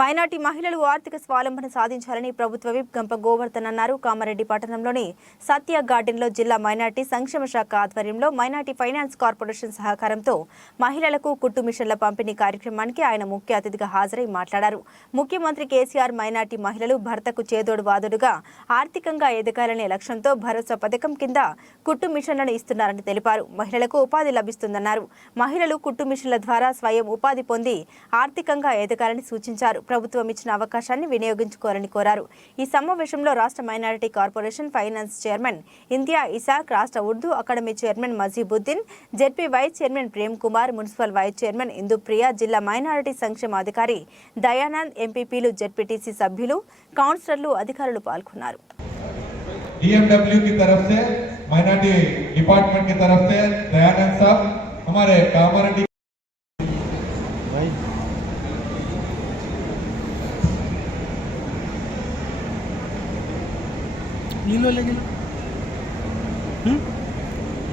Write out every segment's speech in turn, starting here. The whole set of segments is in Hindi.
మైనార్టీ మహిళలు ఆర్థిక స్వావలంబన సాధించాలని ప్రభుత్వ విప్ గంప గోవర్ధన్ అన్నారు. కామారెడ్డి పట్టణంలోని సత్య గార్డెన్లో జిల్లా మైనార్టీ సంక్షేమ శాఖ ఆధ్వర్యంలో మైనార్టీ ఫైనాన్స్ కార్పొరేషన్ సహకారంతో మహిళలకు కుట్టు మిషన్ల పంపిణీ కార్యక్రమానికి ఆయన ముఖ్య అతిథిగా హాజరై మాట్లాడారు. ముఖ్యమంత్రి కేసీఆర్ మైనార్టీ మహిళలు భర్తకు చేదోడు వాదుడుగా ఆర్థికంగా ఎదగాలనే లక్ష్యంతో భరోసా పథకం కింద కుట్టు మిషన్లను ఇస్తున్నారని తెలిపారు. మహిళలకు ఉపాధి లభిస్తుందన్నారు. మహిళలు కుట్టు మిషన్ల ద్వారా స్వయం ఉపాధి పొంది ఆర్థికంగా ఎదగాలని సూచించారు. ప్రభుత్వం ఇచ్చిన అవకాశాన్ని వినియోగించుకోవాలని కోరారు. ఈ సమావేశంలో రాష్ట్ర మైనారిటీ కార్పొరేషన్ ఫైనాన్స్ చైర్మన్ ఇందియా ఇసాక్, రాష్ట్ర Urdu academy chairman Mujeebuddin, ZP vice chairman Prem Kumar, municipal vice chairman Indupriya, జిల్లా మైనారిటీ సంక్షేమ అధికారి దయానంద్, ఎంపీపీలు, జెడ్పీటీసీ సభ్యులు, కౌన్సిలర్లు, అధికారులు పాల్గొన్నారు. DMW की तरफ से माइनॉरिटी डिपार्टमेंट की तरफ से दयानंद साहब, हमारे कामारेड्डी नीलो लगे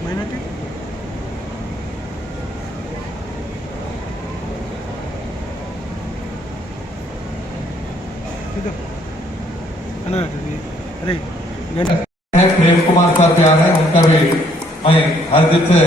माइनॉरिटी अरे प्रेम कुमार साहब भी आ रहे हैं, उनका भी मैं हर दिन से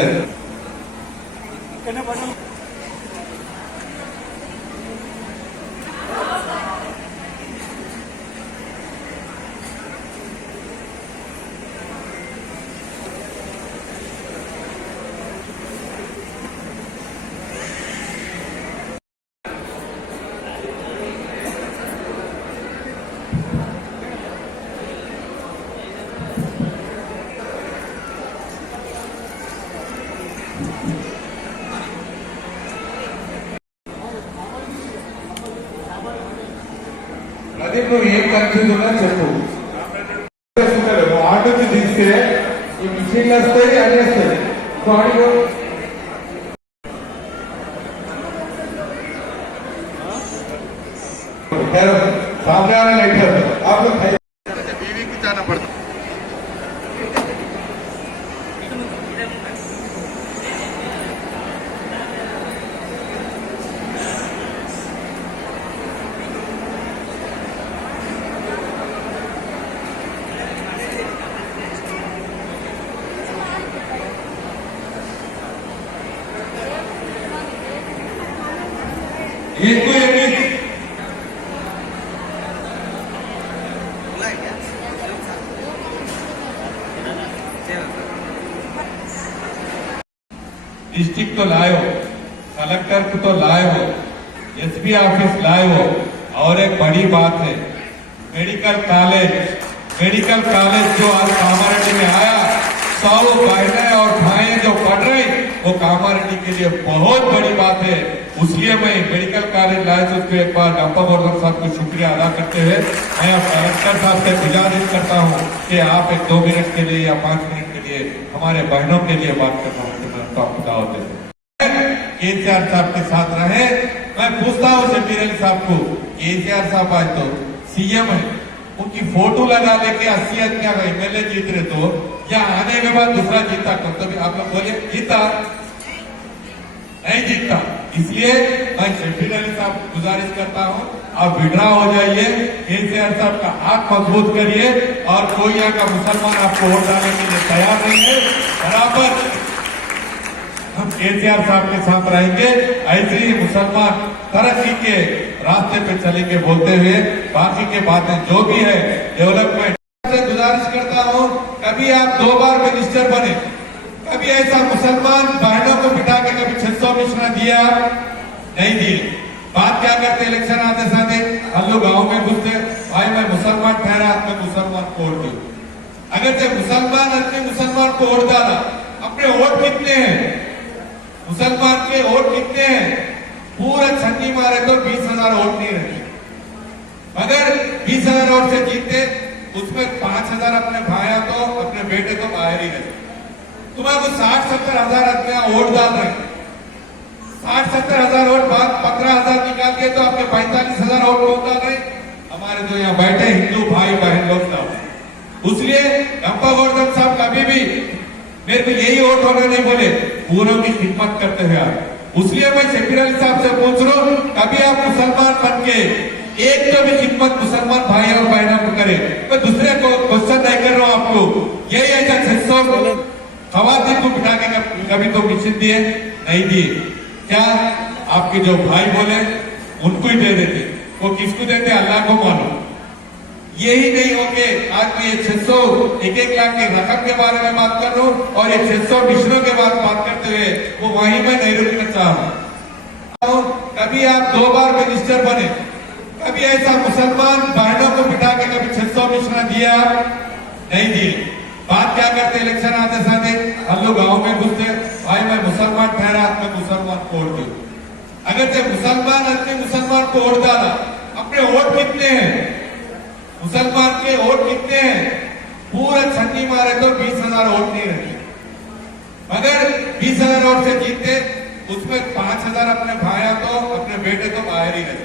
నువ్వు ఏం కన్ఫ్యూజ్ ఉన్నా చెప్పు. ఆర్డర్ తీస్తే ఈ మిషన్లు వస్తాయి, అన్ని వస్తాయి. सामने वाला नहीं कर आप लोग बीवी को जाना पड़ता. डिस्ट्रिक्ट तो लाए हो, कलेक्टर को तो लाए हो, एसपी ऑफिस लाए हो, और एक बड़ी बात है मेडिकल कॉलेज जो आज कामारेड्डी में आया, 100 बहनें और भाई जो पढ़ रहे वो कामारेड्डी के लिए बहुत बड़ी बात है. इसलिए मैं मेडिकल कॉलेज लाए तो उसको एक बार गंपा गोवर्धन साहब को शुक्रिया अदा करते हुए मैं कलेक्टर साहब से गुजारिश करता हूँ कि आप एक 2 मिनट के लिए या 5 मिनट के लिए हमारे बहनों के लिए बात करना होते केसीआर साहब के साथ रहे. मैं पूछता हूँ शबीर अली साहब को, केसीआर साहब आज तो सीएम है, उनकी फोटो लगा लेके 80 आदमी का एमएलए जीत रहे तो या आने के बाद दूसरा जीता कब, तो आप लोग बोले जीता नहीं जीता. इसलिए मैं शबीर अली साहब गुजारिश करता हूँ आप विड्रा हो जाइए, केसीआर साहब का हाथ मजबूत करिए और कोई यहाँ का मुसलमान आपको वोट डालने के लिए तैयार नहीं है. बराबर हम केसीआर साहब के साथ रहेंगे. ऐसे ही मुसलमान तरक्की के रास्ते पे चलेंगे बोलते हुए बाकी के बातें जो भी है डेवलपमेंट से गुजारिश करता हूँ कभी आप 2 बार मिनिस्टर बने, कभी ऐसा मुसलमान बहनों को बिठा के कभी 600 मिश्रा दिया नहीं दिए. बात क्या करते इलेक्शन आते साथे हम लोग गाँव में घुसते, भाई मैं मुसलमान ठहरा, मैं मुसलमान को वोट दूं. अगर से मुसलमान अपने मुसलमान को वोट डाला, अपने वोट कितने हैं मुसलमान के वोट कितने हैं, पूरा छन्नी मारे तो 20,000 वोट नहीं रहते, मगर 20,000 वोट से जीतते उसमें 5,000 अपने भाइयों तो अपने बेटे तो बाहर ही रहते. तुम्हारे 60-70 हजार आदमी वोट डाल रहे, 60-70 हजार वोट बाद 15,000 निकाल के तो आपके 45,000 वोट डाल रहे. हमारे जो यहाँ बैठे हिंदू भाई बहन लोग डाल. इसलिए गंपा गोवर्धन साहब कभी भी मेरे को यही वोट होना नहीं बोले, पूरों की खिदमत करते हुए उसलिए मैं शकीर अली साहब से पूछ रहा हूँ, कभी आप मुसलमान बन के एक तो भी खिदमत मुसलमान भाई और बहनों को करे। मैं दूसरे को क्वेश्चन नहीं कर रहा हूँ आपको, यही ऐसा 600 खवातीन को बिठा के कभी तो मिशन दिए नहीं दिए क्या? आपके जो भाई बोले उनको ही दे देते, वो किसको देते अल्लाह को मालूम। यही नहीं हो के आज मैं ये 600 1-1 लाख की रकम के बारे में बात कर रहा हूँ और ये 600 मिशनों के बाद बात करते हुए वो वहीं में नहीं रुकना चाह रहा हूँ। कभी आप 2 बार मिनिस्टर बने, कभी ऐसा मुसलमान बहनों को बिठा के कभी 600 मिशन दिया नहीं दिए। बात क्या करते इलेक्शन आते साथे हम लोग गांव में घुसते, भाई मैं मुसलमान ठहरा मैं मुसलमान को वोट दूं। अगर से मुसलमान अपने मुसलमान को वोट डाला, अपने वोट कितने हैं मुसलमान के वोट कितने हैं? पूरा छन्नी मारे तो 20,000 वोट नहीं रहते, मगर 20,000 वोट से जीतते उसमें 5,000 अपने भाइयों तो अपने बेटे तो बाहर ही रहते।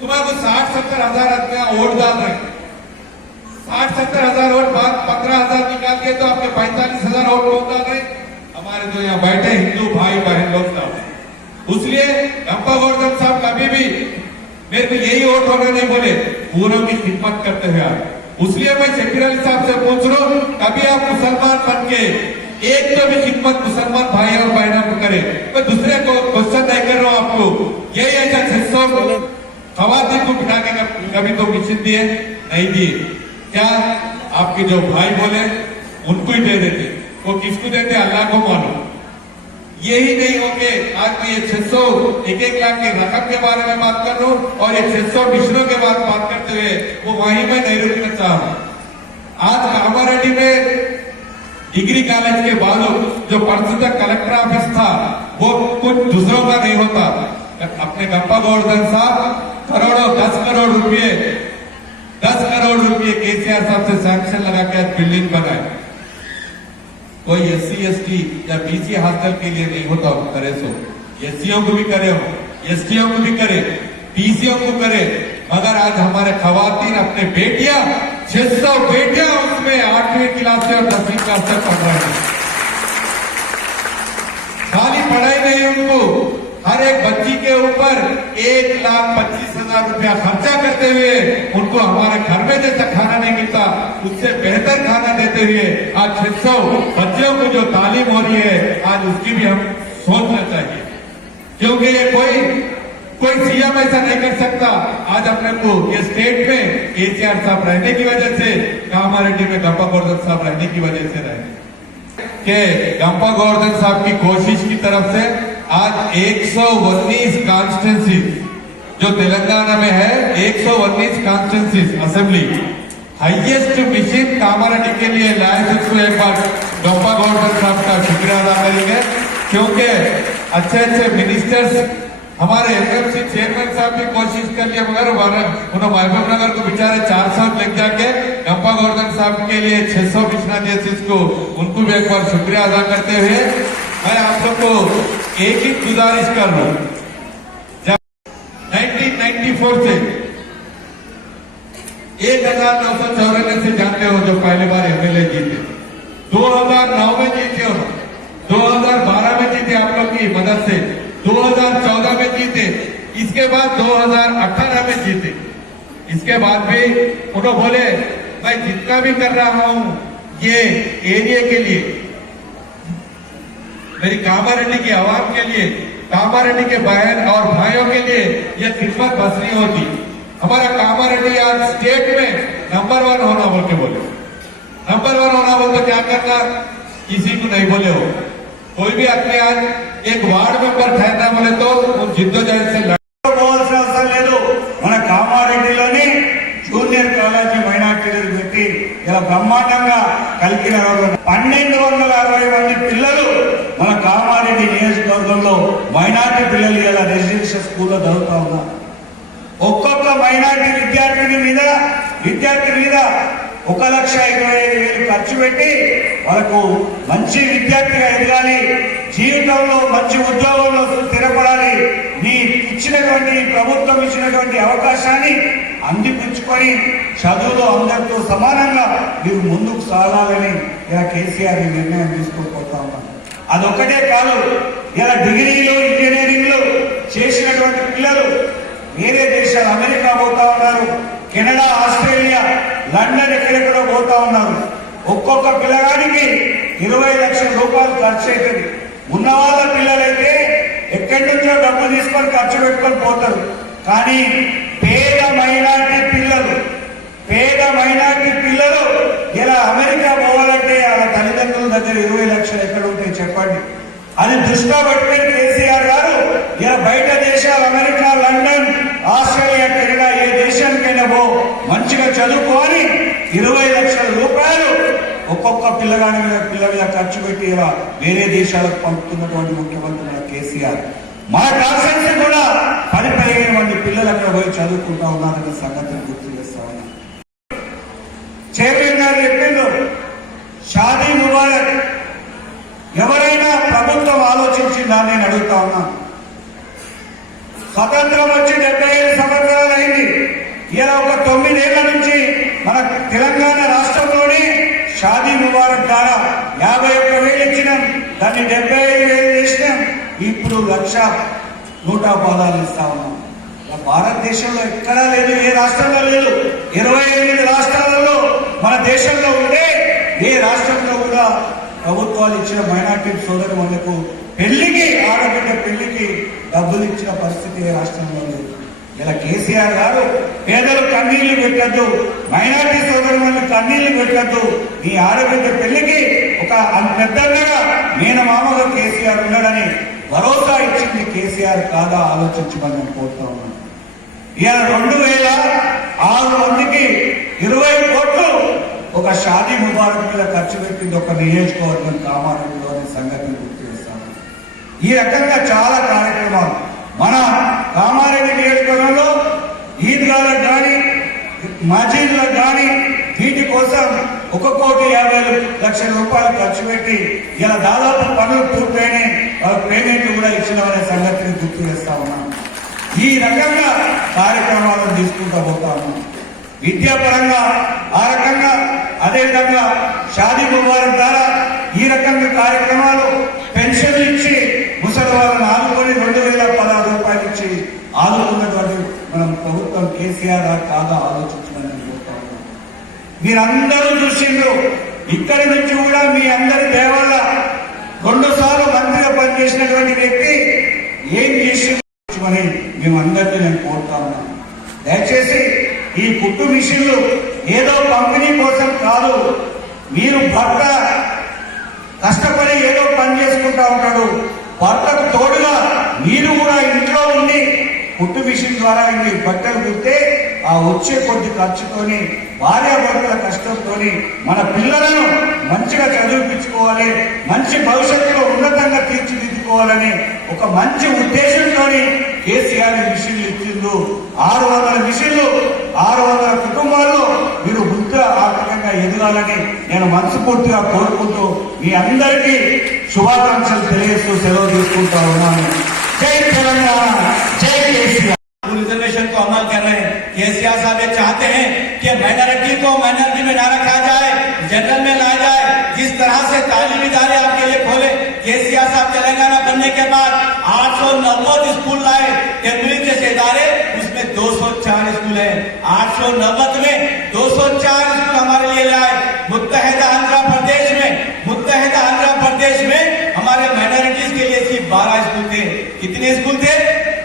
तुम्हारे को 60-70 हजार आदमी वोट डाल रहे हैं, 60-70 हजार वोट बाद 15,000 निकाल के तो आपके 45,000 वोट लोग डाल रहे। हमारे जो यहाँ बैठे हिंदू भाई बहन लोग डाल रहे। इसलिए गंपा गोवर्धन साहब कभी भी मेरे को यही वोट होना नहीं बोले, पूरों की खिदमत करते हुए आप। इसलिए मैं शकीर अली साहब से पूछ रहा हूँ, कभी आप मुसलमान बन के एक तो भी खिदमत मुसलमान भाई और बहनों को करे। मैं दूसरे को क्वेश्चन नहीं कर रहा हूँ आपको, यही ऐसा 600 खवातीन को बिठा के कभी तो मिशन दिए नहीं दिए क्या? आपके जो भाई बोले उनको ही दे देते, वो किसको देते अल्लाह को मालूम। यही नहीं हो के आज मैं ये 600 1-1 लाख की रकम के बारे में बात कर रहा हूँ और ये 600 मिशनों के बाद बात करते हुए वो वहीं में नहीं रुकना चाह रहा। आज कामारेड्डी में डिग्री कॉलेज के बाद जो प्रसिद्ध कलेक्टर ऑफिस था वो कुछ दूसरों का नहीं होता। अपने गंपा गोवर्धन साहब करोड़ों 10 करोड़ रुपये केसीआर साहब से सैंक्शन लगा के बिल्डिंग बनाए। कोई SC ST या BC हॉस्टल के लिए नहीं होता करे सो, SCओ को भी करे हो, STओ को भी करे, BCओ को करे, मगर आज हमारे खवातीन अपने बेटियां 600 बेटियां उसमें 8वीं क्लास से और 10वीं क्लास तक पढ़ रहे हैं। खाली पढ़ाई नहीं, उनको हर एक बच्ची के ऊपर 1,25,000 रुपया खर्चा करते हुए उनको हमारे घर में जैसा खाना नहीं मिलता उससे बेहतर खाना देते हुए आज 600 बच्चों को जो तालीम हो रही है आज उसकी भी हम सोचना चाहिए, क्योंकि ये कोई सीएम ऐसा नहीं कर सकता। आज अपने को ये स्टेट में केसीआर साहब रहने की वजह से, कामारेड्डी में गंपा गोवर्धन साहब रहने की वजह से रहे कि गंपा गोवर्धन साहब की कोशिश की तरफ से आज 119 कॉन्स्टिट्यूंसीज जो तेलंगाना में है, 119 constituencies assembly highest mission Kamareddy के लिए लाए। उसको एक बार गंपा गोवर्धन साहब का शुक्रिया अदा करेंगे, क्योंकि अच्छे मिनिस्टर्स हमारे एमएमसी चेयरमैन साहब भी कोशिश कर लिया, मगर उन्होंने महबूब नगर को बेचारे 400 लेके जाके गंपा गोवर्धन साहब के लिए 600 मिशना दिए। इसको उनको भी एक बार शुक्रिया अदा करते हुए मैं आप लोग को एक ही गुजारिश कर रहा हूं, जब 1994 से 1994 से जानते हो जो पहली बार MLA जीते, 2009 में जीते हो, 2012 में जीते आप लोग की मदद से, 2014 में जीते, इसके बाद 2018 में जीते। इसके बाद भी उन्होंने बोले मैं जितना भी कर रहा हूं ये एरिया के लिए, मेरी कामारेड्डी की आवाम के लिए, कामारेड्डी के बहन और भाइयों के लिए ये खिदमत बस नहीं होती। हमारा कामारेड्डी आज स्टेट में नंबर 1 होना बोल के बोले, नंबर 1 होना बोल तो क्या करना, किसी को नहीं बोले हो। कोई भी अपने आज एक वार्ड मेंबर ठहरना बोले तो जिद्दोजहद से పోవాల్సిన అవసరం లేదు। మన కామారెడ్డిలోని జూనియర్ కాలేజీ మైనార్టీలకు పెట్టి ఇలా బ్రహ్మాండంగా కలిగిన 1260 మంది పిల్లలు మన కామారెడ్డి నియోజకవర్గంలో మైనార్టీ పిల్లలు ఇలా రెసిడెన్షియల్ స్కూల్లో చదువుతా ఉన్నారు. ఒక్కొక్క మైనార్టీ విద్యార్థి మీద 1,25,000 ఖర్చు పెట్టి వాళ్ళకు మంచి విద్యార్థిగా ఎదగాలి, జీవితంలో మంచి ఉద్యోగంలో స్థిరపడాలి, నీ ఇచ్చినటువంటి ప్రభుత్వం ఇచ్చినటువంటి అవకాశాన్ని అందిపుచ్చుకొని చదువులో అందరితో సమానంగా మీరు ముందుకు సాగాలని ఇలా కేసీఆర్ నిర్ణయం తీసుకోకపోతా ఉన్నారు. అదొక్కటే కాదు, ఇలా డిగ్రీలు ఇంజనీరింగ్లు చేసినటువంటి పిల్లలు వేరే దేశాలు అమెరికా పోతా ఉన్నారు, కెనడా, ఆస్ట్రేలియా, లండన్ ఎక్కడెక్కడో పోతా ఉన్నారు. ఒక్కొక్క పిల్లగానికి 20 లక్షల రూపాయలు ఖర్చు అవుతుంది. ఉన్న వాళ్ళ పిల్లలైతే ఎక్కడి నుంచో డబ్బు తీసుకొని ఖర్చు పెట్టుకొని పోతారు. కానీ పేద మైనార్టీ పిల్లలు ఇలా అమెరికా పోవాలంటే వాళ్ళ తల్లిదండ్రుల దగ్గర 20 లక్షలు ఎక్కడ ఉంటాయి చెప్పండి. అది దృష్టిలో పెట్టుకుని కేసీఆర్ గారు ఇలా బయట దేశాలు అమెరికా, లండన్, ఆస్ట్రేలియా, కెనడా ఏ దేశానికైనా మంచిగా చదువుకోని 20 లక్షల రూపాయలు ఒక్కొక్క పిల్ల మీద ఖర్చు పెట్టి ఇలా వేరే దేశాలకు పంపుతున్నటువంటి ముఖ్యమంత్రి మన కేసీఆర్. మన కాన్సెన్స్ కూడా 10-15 మంది పిల్లలు అక్కడ పోయి చదువుకుంటా ఉన్నారనే సంగతిని గుర్తు చేస్తా ఉన్నా. చైర్మన్ గారు చెప్పిండు షాదీ ముబారక్. ఎవరైనా ప్రభుత్వం ఆలోచించిందా నేను అడుగుతా ఉన్నా. స్వతంత్రం వచ్చి 75 సంవత్సరాలు అయింది. ఇలా ఒక 9 ఏళ్ల నుంచి మన తెలంగాణ రాష్ట్రంలోనే షాదీ ముబారక్ ద్వారా 51,000 ఇచ్చినాం, దాన్ని 75,000 చేసినాం. ఇప్పుడు 1,100,000 ఇస్తా ఉన్నాం. భారతదేశంలో ఎక్కడా లేదు, ఏ రాష్ట్రంలో లేదు. 28 రాష్ట్రాలలో మన దేశంలో ఉంటే ఏ రాష్ట్రంలో కూడా ప్రభుత్వాలు ఇచ్చిన మైనార్టీ సోదరు వాళ్ళకు పెళ్లికి, ఆడబిడ్డ పెళ్లికి డబ్బులు ఇచ్చిన పరిస్థితి ఏ రాష్ట్రంలో లేదు. ఇలా కేసీఆర్ గారు పేదలు కన్నీళ్లు పెట్టద్దు, మైనార్టీ సోదరు వాళ్ళకి కన్నీళ్లు పెట్టద్దు, ఈ ఆడబిడ్డ పెళ్లికి ఒక పెద్దగా నేను మామగా కేసీఆర్ ఉన్నాడని భరోసా ఇచ్చింది కేసీఆర్ కాదా ఆలోచించమని నేను కోరుతా ఉన్నాను. ఇలా 2,006 మందికి 20 కోట్లు ఒక షాదీ ముబారక్ మీద ఖర్చు పెట్టింది ఒక నియోజకవర్గం కామారెడ్డిలో అనే సంగతిని గుర్తు చేస్తాను. ఈ రకంగా చాలా కార్యక్రమాలు మన కామారెడ్డి నియోజకవర్గంలో ఈద్గాలకు కానీ మసీదులకు కానీ వీటి కోసం 1,50,00,000 రూపాయలు ఖర్చు పెట్టి ఇలా దాదాపు పనులు పూర్తయినాయి, పేమెంట్లు కూడా ఇచ్చినామనే సంగతిని గుర్తు చేస్తా ఉన్నాం. ఈ రకంగా కార్యక్రమాలను తీసుకుంటూ పోతాము. విద్యాపరంగా ఆ రకంగా, అదేవిధంగా షాదీ ముబారక్ ద్వారా ఈ రకంగా కార్యక్రమాలు, పెన్షన్లు ఇచ్చి ముసలి వాళ్ళని ఆదుకొని 2,016 రూపాయలు ఇచ్చి ఆదుకున్నటువంటి మనం ప్రభుత్వం కేసీఆర్ కాదా ఆలోచించమని కోరుతా ఉన్నాం. మీరందరూ చూసిండ్రు, ఇక్కడి నుంచి కూడా మీ అందరి దేవల్ల 2 సార్లు మంత్రిగా పనిచేసినటువంటి వ్యక్తి ఏం చేసి మేమందరినీ నేను కోరుతా ఉన్నాను. దయచేసి ఈ కుట్టు మిషన్లు ఏదో పంపిణీ కోసం కాదు. మీరు భర్త కష్టపడి ఏదో పని చేసుకుంటా ఉంటాడు, భర్తకు తోడుగా మీరు కూడా ఇంట్లో ఉండి కుట్టు మిషన్ ద్వారా ఇన్ని బట్టలు కుట్టే ఆ వచ్చే కొద్ది ఖర్చుతోని, భార్యాభర్తల కష్టంతోని మన పిల్లలను మంచిగా చదివించుకోవాలి, మంచి భవిష్యత్తులో ఉన్నతంగా తీర్చిదిద్దుకోవాలని ఒక మంచి ఉద్దేశంతో కేసీఆర్ మిషన్లు ఇచ్చిండు. 600 మిషన్లు 600 కుటుంబాల్లో మీరు వృద్ధ ఆర్థికంగా ఎదగాలని నేను మనస్ఫూర్తిగా కోరుకుంటూ మీ అందరికీ శుభాకాంక్షలు తెలియజేస్తూ సెలవు తీసుకుంటా ఉన్నాను. जय तेलंगाना, जय केसीआर। रिजर्वेशन को अमल कर रहे हैं। केसीआर साहब ये चाहते हैं कि माइनॉरिटी को माइनॉरिटी में ना रखा जाए, जनरल में लाया जाए। जिस तरह से तालीमी इदारे आपके लिए खोले, केसीआर साहब तेलंगाना बनने के बाद 890 स्कूल लाए, टेम्परी जैसे इदारे, उसमें 204 स्कूल है। 890 में 204 स्कूल हमारे लिए लाए। मुत्तहिदा आंध्र प्रदेश में हमारे माइनॉरिटीज के लिए सिर्फ 12 स्कूल थे। कितने स्कूल थे?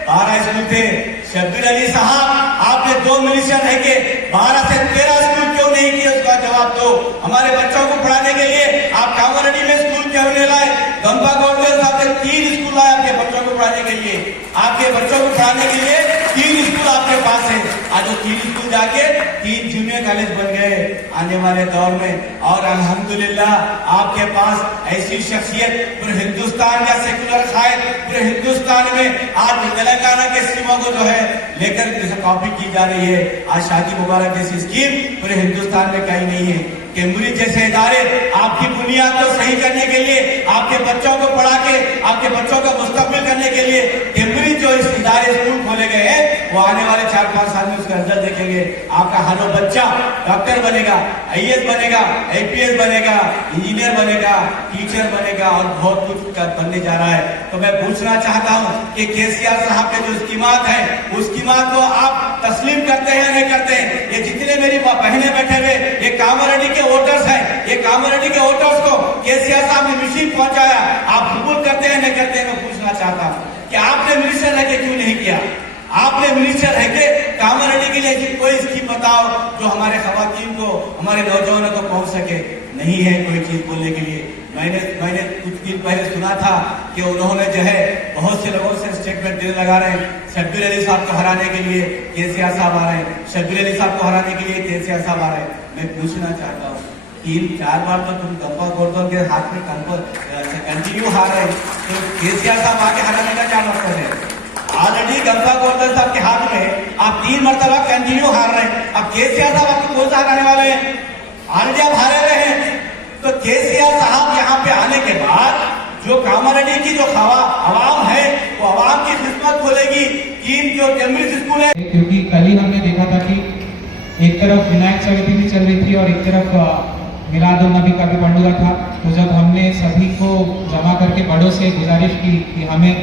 12 स्कूल थे। शब्बीर अली साहब, आपने 2 मिलिशिया रह के 12 से 13 स्कूल क्यों नहीं किए? उसका जवाब दो। हमारे बच्चों को पढ़ाने के लिए आप कामारेड्डी में स्कूल क्यों नहीं लाए? गंपा गौरमेंट साहब ने 3 स्कूल लाए आपके बच्चों को पढ़ाने के लिए। आपके बच्चों को पढ़ाने के लिए 3 स्कूल आपके पास है। आज वो 3 स्कूल जाके 3 जूनियर कॉलेज बन गए आने वाले दौर में। और अल्हम्दुलिल्लाह आपके पास ऐसी शख्सियत पूरे हिंदुस्तान का सेकुलर कायद पूरे हिंदुस्तान में आज तेलंगाना के स्कीमों को जो है लेकर कॉपी की जा रही है। आज शादी मुबारक जैसी स्कीम पूरे हिंदुस्तान में कहीं नहीं है। कैम्ब्रिज जैसे इदारे आपकी बुनियाद को सही करने के लिए, आपके बच्चों को पढ़ा के आपके बच्चों का मुस्तकबिल करने के लिए कैम्ब्रिज जो इस इदारे स्कूल खोले गए हैं, वो आने वाले 4-5 साल में उसका रिजल्ट देखेंगे। आपका हर वो बच्चा डॉक्टर बनेगा, IAS बनेगा, APS बनेगा, इंजीनियर बनेगा, टीचर बनेगा और बहुत कुछ बनने जा रहा है। तो मैं पूछना चाहता हूं कि केसीआर साहब के जो स्कीमात है, उस स्कीमात को आप तस्लीम करते हैं या नहीं करते हैं? ये जितने मेरी बहनें बैठे हुए ये कामारेड्डी के वोटर्स हैं, ये कामारेड्डी के वोटर्स को केसीआर साहब ने मिशीन पहुंचाया, आप कबूल करते हैं नहीं करते हैं? मैं पूछना चाहता हूं कि आपने मिनिस्टर रह के क्यों नहीं किया? आपने मिनिस्टर रह के कामारेड्डी के लिए ऐसी कोई स्कीम बताओ जो हमारे खवातीन को, हमारे नौजवानों को पहुंच सके। नहीं है कोई चीज बोलने के लिए। मैंने कुछ दिन पहले सुना था कि उन्होंने जो है बहुत से लोगों से स्टेटमेंट देने लगा रहे हैं, शब्बीर अली साहब को हराने के लिए केसीआर साहब आ रहे हैं, शब्बीर अली साहब को हराने के लिए केसीआर साहब आ रहे हैं। मैं पूछना चाहता हूँ 3-4 बार तो तुम गप्पा गोरदौल के हाथ में कंटिन्यू हार रहे, तो केसीआर साहब आके हराने का क्या मतलब है? ऑलरेडी गप्पा गोरदौल साहब के हाथ में आप 3 मरतबा कंटिन्यू हार रहे हैं, अब केसीआर साहब आपको कौन सा हराने वाले हैं? ऑलरेडी आप हारे हुए हैं। तो केसीआर साहब यहाँ पे आने के बाद जो कामारेड्डी की जो आवाम है वो आवाम की किस्मत खोलेगी। टीम जो कैम्ब्रिज स्कूल है, क्योंकि कल ही हमने देखा था कि एक तरफ विनायक चविति भी चल रही थी और एक तरफ मिलादुन नबी का भी पंडुगा था। तो जब हमने सभी को जमा करके बड़ों से गुजारिश की कि हमें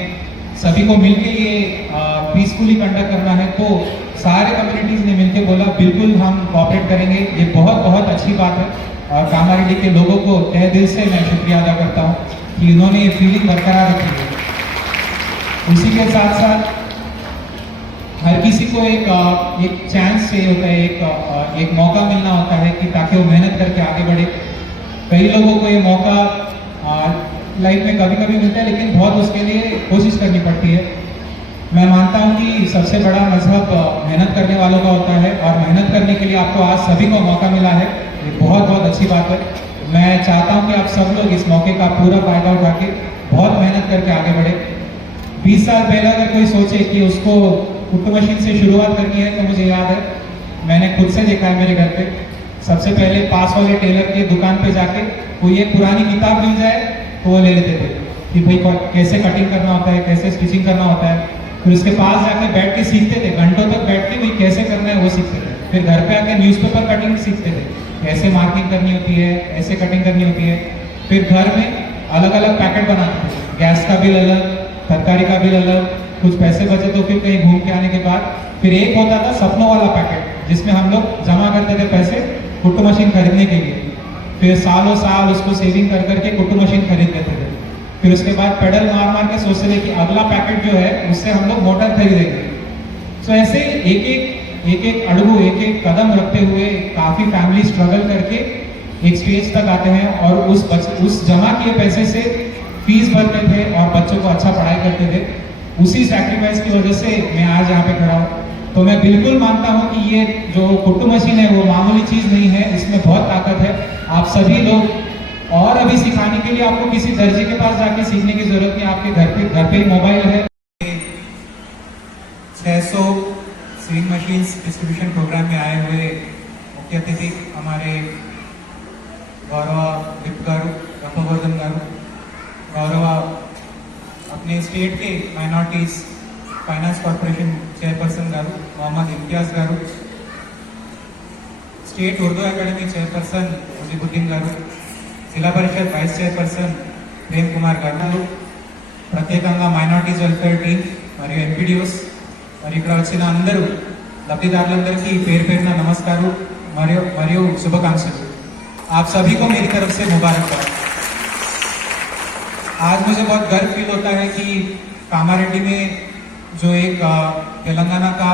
सभी को मिलके ये पीसफुली कंडक्ट करना है, तो सारे कम्युनिटीज ने मिलकर बोला बिल्कुल हम कोऑपरेट करेंगे। ये बहुत अच्छी बात है और कामारेड्डी के लोगों को तहे दिल से मैं शुक्रिया अदा करता हूँ कि इन्होंने ये फीलिंग बरकरार रखी है। उसी के साथ साथ हर किसी को एक चांस चाहिए होता है, एक मौका मिलना होता है कि ताकि वो मेहनत करके आगे बढ़े। कई लोगों को ये मौका लाइफ में कभी कभी मिलता है, लेकिन बहुत उसके लिए कोशिश करनी पड़ती है। मैं मानता हूँ कि सबसे बड़ा मजहब मेहनत करने वालों का होता है और मेहनत करने के लिए आपको आज सभी को मौका मिला है, ये बहुत अच्छी बात है। मैं चाहता हूँ कि आप सब लोग इस मौके का पूरा फायदा उठा के बहुत मेहनत करके आगे बढ़े। 20 साल पहले अगर कोई सोचे कि उसको कुट्टू मशीन से शुरुआत करनी है, तो मुझे याद है मैंने खुद से देखा है मेरे घर पे, सबसे पहले पास वाले टेलर के दुकान पे जाके कोई एक पुरानी किताब मिल जाए तो वो ले लेते थे कि भाई कैसे कटिंग करना होता है, कैसे स्टिचिंग करना होता है। फिर उसके पास जाके बैठ के सीखते थे, घंटों तक बैठ के भाई कैसे करना है वो सीखते थे। फिर घर पे आके न्यूज़पेपर कटिंग सीखते थे, कैसे मार्किंग करनी होती है, ऐसे कटिंग करनी होती है। फिर घर में अलग अलग पैकेट बनाते थे, गैस का बिल अलग, तरकारी का बिल अलग। कुछ पैसे बचे तो फिर कहीं घूम के आने के बाद फिर एक होता था सपनों वाला पैकेट, जिसमें हम लोग जमा करते थे पैसे कुट्टू मशीन खरीदने के लिए। फिर सालों साल उसको सेविंग कर करके कुट्टू मशीन खरीद लेते थे। फिर उसके बाद पेडल मार मार के सोचते थे कि अगला पैकेट जो है उससे हम लोग मोटर खरीदेंगे। तो ऐसे एक एक अड़गू, एक कदम रखते हुए काफ़ी फैमिली स्ट्रगल करके एक स्टेज तक आते हैं और उस जमा किए पैसे से फीस भरते थे और बच्चों को अच्छा पढ़ाई करते थे। उसी सैक्रिफाइस की वजह से मैं आज यहाँ पे खड़ा हूँ। तो मैं बिल्कुल मानता हूँ कि ये जो कुट्टू मशीन है वो मामूली चीज़ नहीं है, इसमें बहुत ताकत है। आप सभी लोग और अभी सिखाने के लिए आपको किसी दर्जी के पास जाके सीखने की जरूरत नहीं, आपके घर पे मोबाइल है। 600 स्विंग मशीन्स डिस्ट्रीब्यूशन प्रोग्राम में आए हुए मुख्य अतिथि हमारे गौरव विप गारू, गंपगोवर्धन गारू, गौरव अपने स्टेट के minorities finance corporation chairperson garu Mohammed Imtiaz garu, state Urdu academy chairperson Mujeebuddin garu, जिला परिषद वाइस चेयरपर्सन प्रेम कुमार गारू, ప్రత్యేకంగా మైనారిటీస్ వెల్ఫేర్ టీమ్ మరియు ఎంపీడీఓస్ మరి ఇక్కడ వచ్చిన అందరూ లబ్ధిదారులందరికీ పేరు పేరున నమస్కారం మరియు శుభాకాంక్షలు। आप सभी को मेरी तरफ से मुबारकबाद। आज मुझे बहुत गर्व फील होता है कि कामारेड्डी में जो एक तेलंगाना का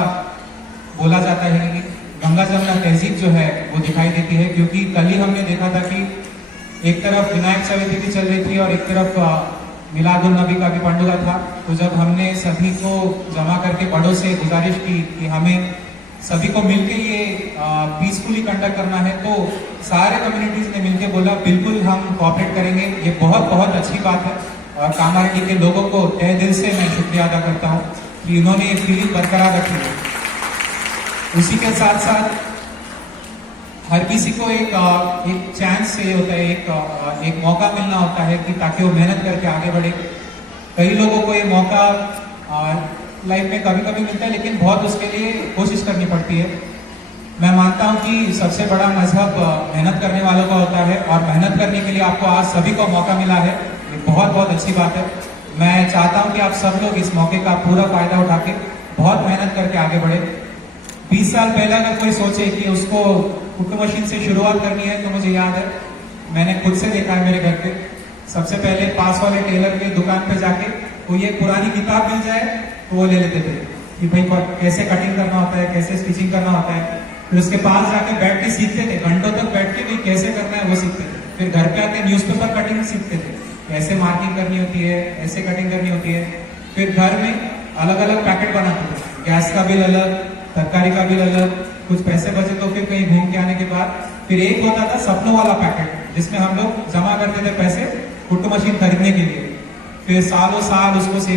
बोला जाता है कि गंगा जमुना तहजीब जो है वो दिखाई देती है, क्योंकि कल ही हमने देखा था कि एक तरफ विनायक चविति भी चल रही थी और एक तरफ मिलादुन नबी का भी पंडुगा था। तो जब हमने सभी को जमा करके बड़ों से गुजारिश की कि हमें सभी को मिलके ये पीसफुली कंडक्ट करना है, तो सारे कम्युनिटीज ने मिलके बोला बिल्कुल हम कोऑपरेट करेंगे। ये बहुत अच्छी बात है और कामारेड्डी के लोगों को तहे दिल से मैं शुक्रिया अदा करता हूँ कि इन्होंने ये फीलिंग बरकरार रखी है। उसी के साथ साथ हर किसी को एक चांस चाहिए होता है, एक मौका मिलना होता है कि ताकि वो मेहनत करके आगे बढ़े। कई लोगों को ये मौका लाइफ में कभी कभी मिलता है, लेकिन बहुत उसके लिए कोशिश करनी पड़ती है। मैं मानता हूं कि सबसे बड़ा मजहब मेहनत करने वालों का होता है, और मेहनत करने के लिए आपको आज सभी को मौका मिला है, ये बहुत बहुत अच्छी बात है। मैं चाहता हूं कि आप सब लोग इस मौके का पूरा फायदा उठा के बहुत मेहनत करके आगे बढ़े। 20 साल पहले अगर कोई सोचे कि उसको कुट्टू मशीन से शुरुआत करनी है, तो मुझे याद है, मैंने खुद से देखा है मेरे घर पे, सबसे पहले पास वाले टेलर की दुकान पे जाके कोई एक पुरानी किताब मिल जाए तो वो ले लेते थे कि भाई कैसे कटिंग करना होता है, कैसे स्टिचिंग करना होता है। फिर उसके पास जाके बैठ के सीखते थे, घंटों तक बैठ के भी कैसे करना है वो सीखते थे। फिर घर पे आके न्यूज़पेपर कटिंग सीखते थे, कैसे मार्किंग करनी होती है, ऐसे कटिंग करनी होती है। फिर घर में अलग अलग पैकेट बनाते थे, गैस का बिल अलग, तरकारी का बिल अलग, कुछ पैसे बचे तो फिर कहीं घूम के आने के बाद फिर एक होता था सपनों वाला पैकेट, जिसमें हम लोग जमा करते थे पैसे कुट्टू मशीन खरीदने के लिए। फिर सालों साल उसको